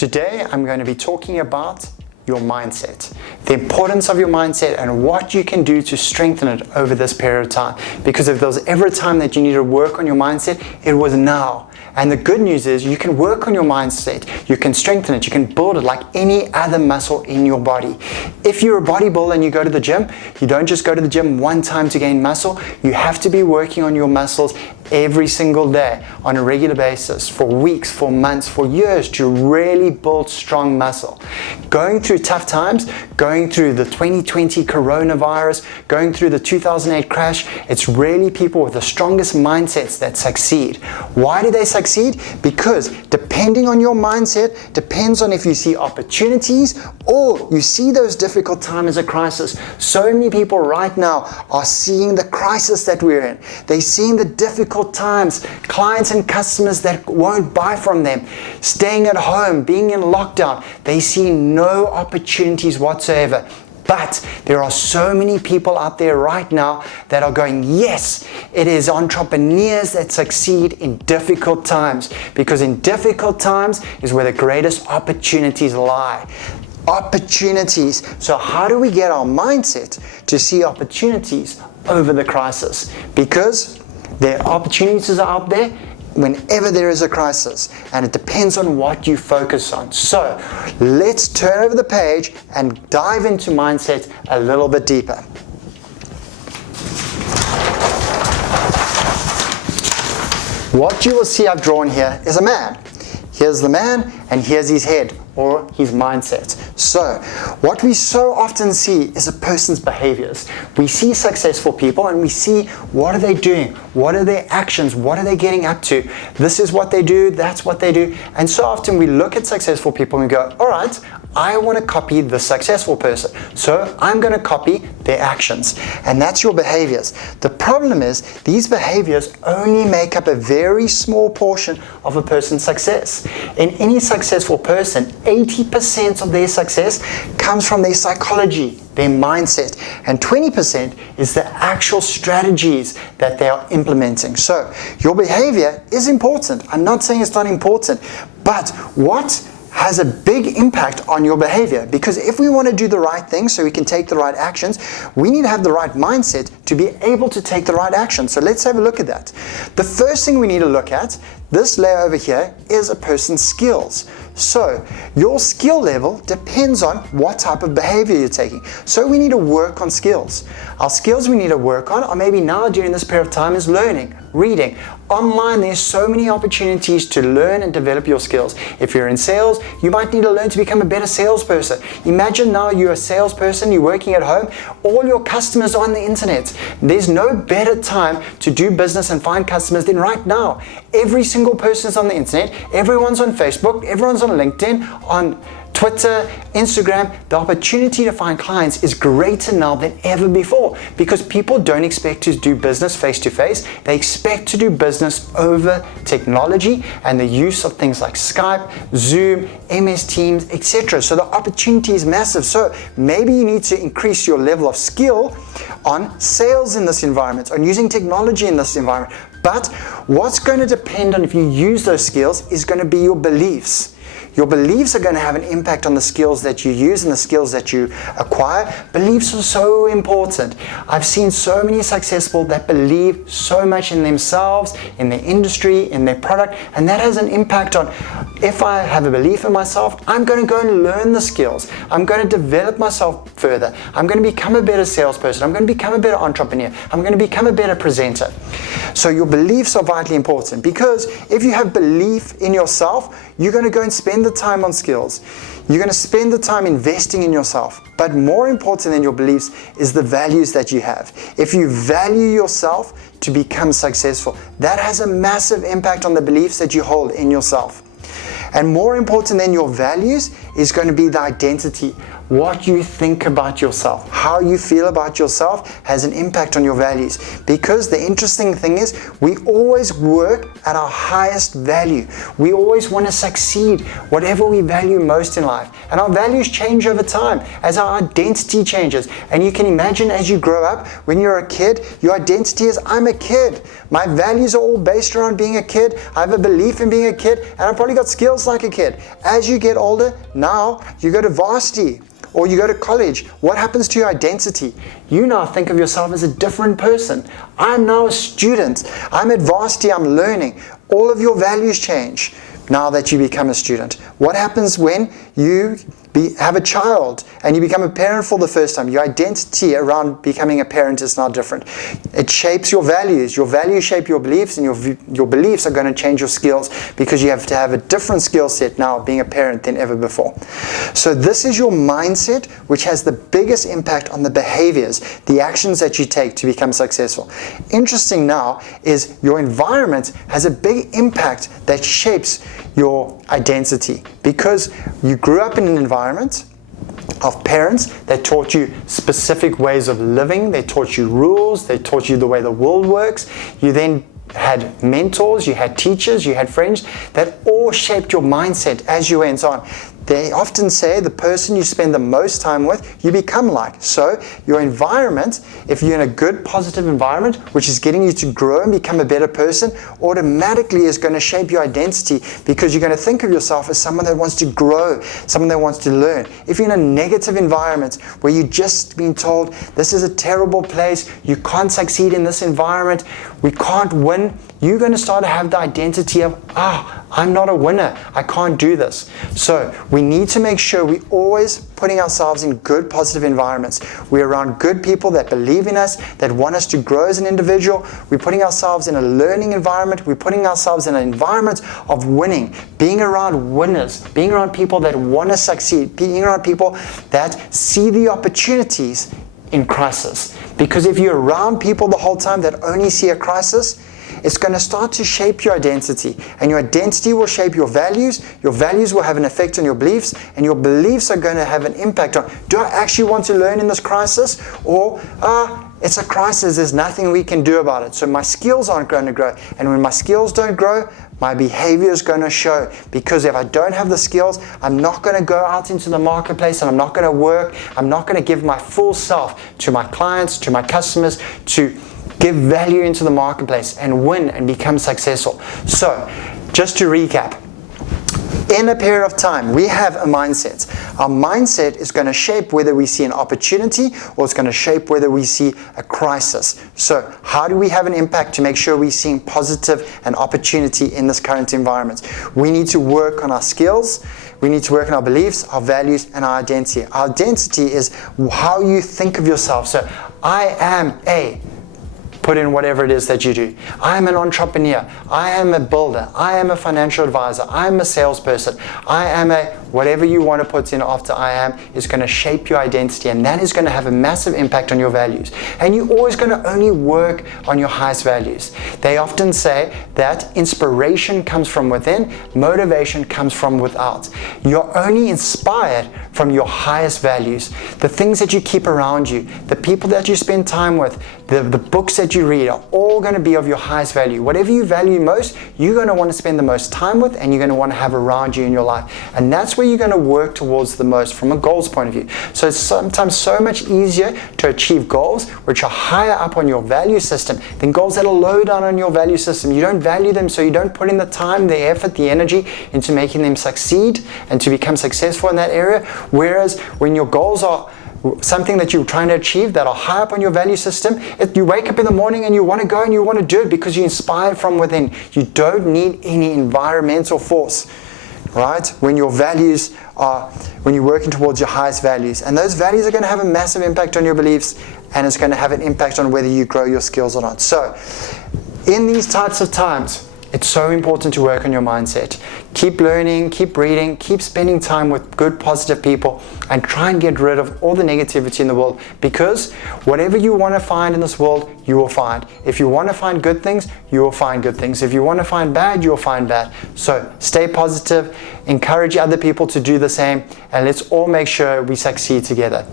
Today, I'm going to be talking about your mindset, the importance of your mindset and what you can do to strengthen it over this period of time. Because if there was ever a time that you need to work on your mindset, it was now. And the good news is you can work on your mindset, you can strengthen it, you can build it like any other muscle in your body. If you're a bodybuilder and you go to the gym, you don't just go to the gym one time to gain muscle, you have to be working on your muscles every single day on a regular basis for weeks, for months, for years to really build strong muscle. Going through tough times, going through the 2020 coronavirus, going through the 2008 crash, it's really people with the strongest mindsets that succeed. Why do they succeed? Because depending on your mindset, depends on if you see opportunities or you see those difficult times as a crisis. So many people right now are seeing the crisis that we're in. They're seeing the difficult times, clients and customers that won't buy from them, staying at home, being in lockdown. They see no opportunities whatsoever. But there are so many people out there right now that are going, yes, it is entrepreneurs that succeed in difficult times, because in difficult times is where the greatest opportunities lie. Opportunities. So how do we get our mindset to see opportunities over the crisis? Because the opportunities are out there whenever there is a crisis, and it depends on what you focus on. So let's turn over the page and dive into mindset a little bit deeper. What you will see I've drawn here is a man. Here's the man and here's his head or his mindset. So what we so often see is a person's behaviors. We see successful people and we see what are they doing, what are their actions, what are they getting up to. This is what they do, that's what they do. And so often we look at successful people and we go, all right, I want to copy the successful person. So I'm going to copy their actions. And that's your behaviors. The problem is these behaviors only make up a very small portion of a person's success. In any successful person, 80% of their success comes from their psychology, their mindset, and 20% is the actual strategies that they are implementing. So your behavior is important. I'm not saying it's not important, but what has a big impact on your behavior? Because if we want to do the right thing so we can take the right actions, we need to have the right mindset to be able to take the right action. So let's have a look at that. The first thing we need to look at, this layer over here, is a person's skills. So your skill level depends on what type of behavior you're taking. So we need to work on skills. Our skills we need to work on, or maybe now during this period of time, is learning, reading. Online, there's so many opportunities to learn and develop your skills. If you're in sales, you might need to learn to become a better salesperson. Imagine now you're a salesperson, you're working at home, all your customers are on the internet. There's no better time to do business and find customers than right now. Every single person is on the internet, everyone's on Facebook, everyone's on LinkedIn, on Twitter, Instagram. The opportunity to find clients is greater now than ever before because people don't expect to do business face to face. They expect to do business over technology and the use of things like Skype, Zoom, MS Teams, etc. So the opportunity is massive. So maybe you need to increase your level of skill on sales in this environment, on using technology in this environment. But what's going to depend on if you use those skills is going to be your beliefs. Your beliefs are going to have an impact on the skills that you use and the skills that you acquire. Beliefs are so important. I've seen so many successful that believe so much in themselves, in their industry, in their product, and that has an impact on, if I have a belief in myself, I'm going to go and learn the skills. I'm going to develop myself further. I'm going to become a better salesperson. I'm going to become a better entrepreneur. I'm going to become a better presenter. So your beliefs are vitally important because if you have belief in yourself, you're going to go and spend the time on skills. You're going to spend the time investing in yourself. But more important than your beliefs is the values that you have. If you value yourself to become successful, that has a massive impact on the beliefs that you hold in yourself. And more important than your values is going to be the identity what you think about yourself. How you feel about yourself has an impact on your values. Because the interesting thing is, we always work at our highest value. We always want to succeed, whatever we value most in life. And our values change over time as our identity changes. And you can imagine as you grow up, when you're a kid, your identity is, I'm a kid. My values are all based around being a kid. I have a belief in being a kid, and I've probably got skills like a kid. As you get older, now you go to varsity, or you go to college. What happens to your identity? You now think of yourself as a different person. I'm now a student. I'm at varsity, I'm learning. All of your values change now that you become a student. What happens when you have a child and you become a parent for the first time? Your identity around becoming a parent is now different. It shapes your values. Your values shape your beliefs, and your beliefs are going to change your skills, because you have to have a different skill set now being a parent than ever before. So this is your mindset, which has the biggest impact on the behaviors, the actions that you take to become successful. Interesting now is your environment has a big impact that shapes your identity, because you grew up in an environment of parents that taught you specific ways of living. They taught you rules. They taught you the way the world works. You then had mentors, you had teachers, you had friends that all shaped your mindset as you went on. They often say the person you spend the most time with, you become like. So your environment, if you're in a good, positive environment, which is getting you to grow and become a better person, automatically is going to shape your identity, because you're going to think of yourself as someone that wants to grow, someone that wants to learn. If you're in a negative environment where you've just been told, this is a terrible place, you can't succeed in this environment, we can't win, you're going to start to have the identity of, I'm not a winner, I can't do this. So we need to make sure we're always putting ourselves in good, positive environments. We're around good people that believe in us, that want us to grow as an individual. We're putting ourselves in a learning environment. We're putting ourselves in an environment of winning, being around winners, being around people that want to succeed, being around people that see the opportunities in crisis. Because if you're around people the whole time that only see a crisis, it's going to start to shape your identity, and your identity will shape your values will have an effect on your beliefs, and your beliefs are going to have an impact on, do I actually want to learn in this crisis? Or, it's a crisis, there's nothing we can do about it, so my skills aren't going to grow. And when my skills don't grow, my behavior is going to show, because if I don't have the skills, I'm not going to go out into the marketplace, and I'm not going to work, I'm not going to give my full self to my clients, to my customers, to give value into the marketplace and win and become successful. So, just to recap, in a period of time, we have a mindset. Our mindset is going to shape whether we see an opportunity, or it's going to shape whether we see a crisis. So how do we have an impact to make sure we're seeing positive and opportunity in this current environment? We need to work on our skills. We need to work on our beliefs, our values, and our identity. Our identity is how you think of yourself. So I am a, put in whatever it is that you do. I am an entrepreneur. I am a builder. I am a financial advisor. I'm a salesperson. I am a, whatever you want to put in after I am is going to shape your identity, and that is going to have a massive impact on your values. And you're always going to only work on your highest values. They often say that inspiration comes from within, motivation comes from without. You're only inspired from your highest values. The things that you keep around you, the people that you spend time with, the books that you read are all going to be of your highest value. Whatever you value most, you're going to want to spend the most time with, and you're going to want to have around you in your life. And that's where you're going to work towards the most from a goals point of view. So it's sometimes so much easier to achieve goals which are higher up on your value system than goals that are low down on your value system. You don't value them, so you don't put in the time, the effort, the energy into making them succeed and to become successful in that area. Whereas when your goals are something that you're trying to achieve that are high up on your value system, you wake up in the morning and you want to go and you want to do it because you're inspired from within. You don't need any environmental force, right? When your values are, when you're working towards your highest values, and those values are going to have a massive impact on your beliefs, and it's going to have an impact on whether you grow your skills or not. So in these types of times, It's so important to work on your mindset. Keep learning, keep reading, keep spending time with good, positive people, and try and get rid of all the negativity in the world, because whatever you want to find in this world, you will find. If you want to find good things, you will find good things. If you want to find bad, you will find bad. So stay positive, encourage other people to do the same, and let's all make sure we succeed together.